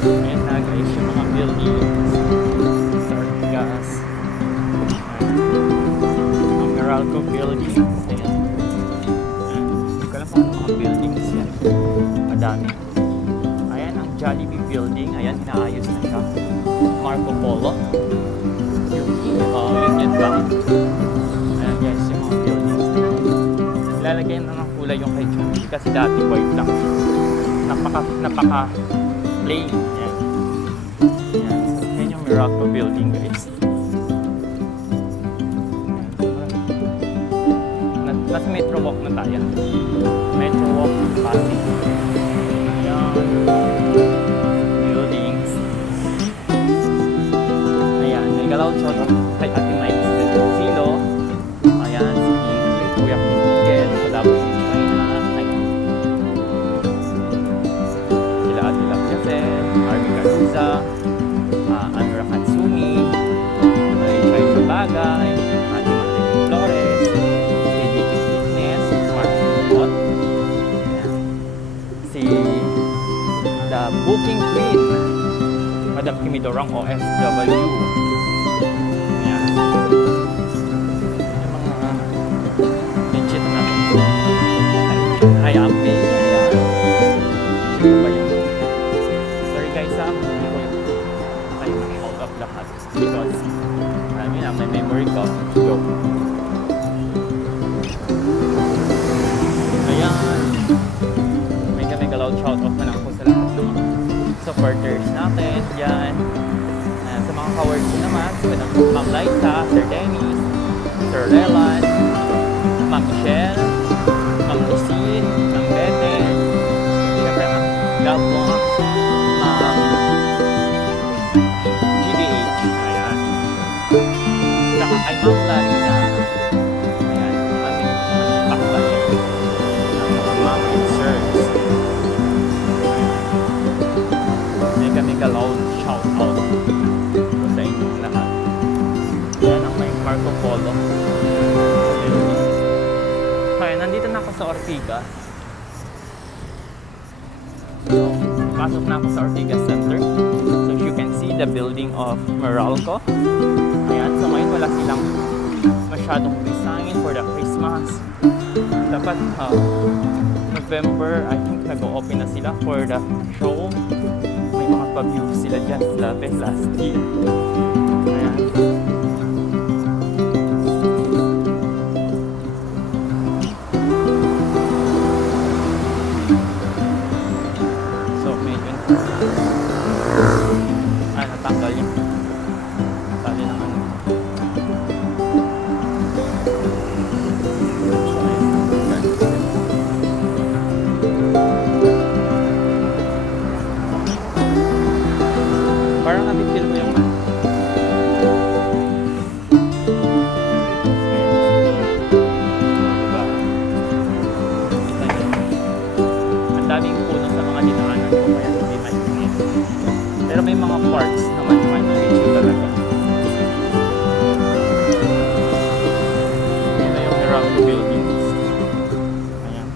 Ayan na guys, yung mga buildings sa Ortigas. Mga Meralco buildings. Ayan. Hindi ko alam kung ano mga buildings yan. Madami. Ayan ang Jollibee building. Ayan, inaayos na siya. Marco Polo. Yung Union Bank. Ayan guys, yung mga buildings. Ilalagyan na ng kulay yung kay Jollibee kasi dati white lang. Napaka plain. Ayan. Ayan. Ayan yung Meralco building guys. Nasa Metro Walk na tayo. Metro Walk Pasig. Ayan. Buildings. Ayan. Nagalaw siya kay Ate Mike Silo. Ayan. Si Kuya Miguel. Palabas ng China. Ayan. Sila Ate Lapjasel. Army Caruza. Anura Katsumi. Chay Sabagay. Ate Martin Flores. KDK Fitness. Mark Bot. Si The Booking Queen. Madam Kimidorang OFW. Ayan. Yung mga legit na Hayampi. Ayan. Sino ba yun? Sorry guys hindi ko kayo hold up lahat because marami na may memory ko. Go. Ayan. Mega loud shout out na lang po sa lahat ng mga supporters natin. Yan. Sa mga ka-work naman, sa Ma'am Liza, Sir Dennis, Sir Leland, Ma'am Michelle, Ma'am Lucine, Ma'am Bete, syempre Ma'am Gabo, Ma'am GDH. Ayan. Saka kay Ma'am Larina. Ayan. Aming pakbalik ng mga Ma'am and Sirs. Mega loud shout out sa inyong lahat. Yan ang may Marco Polo. Kaya nandito na ako sa Ortigas. So, pasok na ako sa Ortigas Center. So you can see the building of Meralco. Ayan, so ngayon wala silang masyadong design for the Christmas. Dapat November, I think nag-o-open na sila for the show. Mga pag-view sila dyan last year. Ayan. So, medyo natanggal yung tali ng ano. Parang nabigil mo yung diba? Ang daming puno sa mga dinaanan ko kaya hindi mainit. Pero may mga parts naman mainit yun talaga. Yan na yung Meralco buildings. Ayan.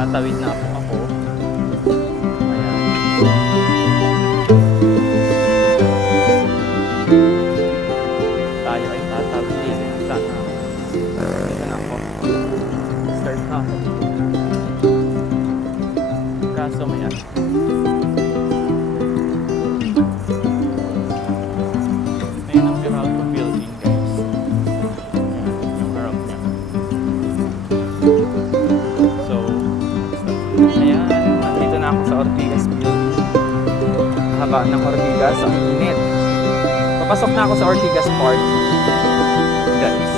Tatawid na ako. Ayan. Tayo ay tatawid din. Sana. Dito na ako. Start na ako. Kaso may ano. Ayan ang Meralco building guys. Ayan yung harap niya. So, ayan, nandito na ako sa Ortigas building. Haba ng Ortigas, ang init. Papasok na ako sa Ortigas Park. Guys.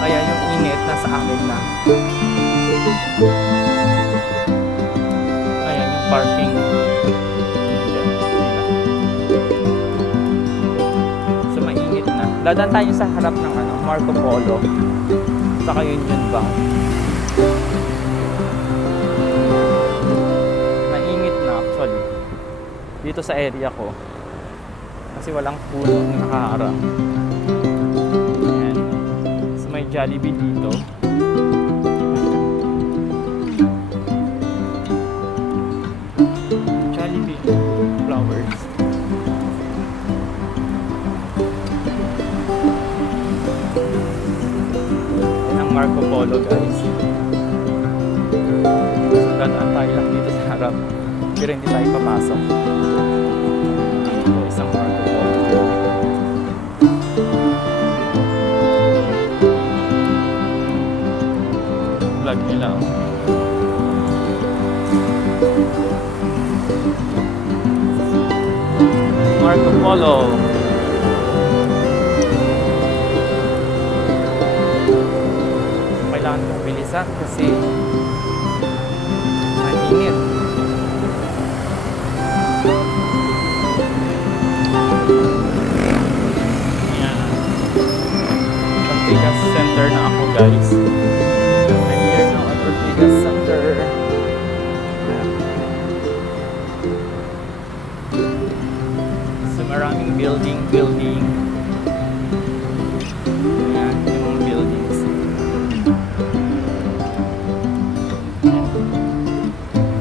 Kaya yung init nasa akin na. Ayan yung parking. So mainit na. Dadaan tayo sa harap ng Marco Polo. Saka Union Bank. Mainit na actually. Dito sa area ko. Kasi walang puno na nakaharang. Ayan. So may Jollibee dito. Jollibee flowers. Yan ang Marco Polo, guys. So dadaan tayo lang dito sa harap, pero hindi tayo papasok. So isang Marco Polo. Vlog nila. Marco Polo. Kailangan kong bilisan kasi mainit. Yan. Ortigas Center na ako, guys. I'm here now at Ortigas Center. So maraming building. Ayan, yung mga buildings.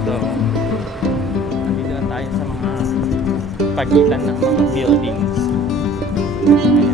So, nandito na tayo sa mga pagitan ng mga buildings. Ayan.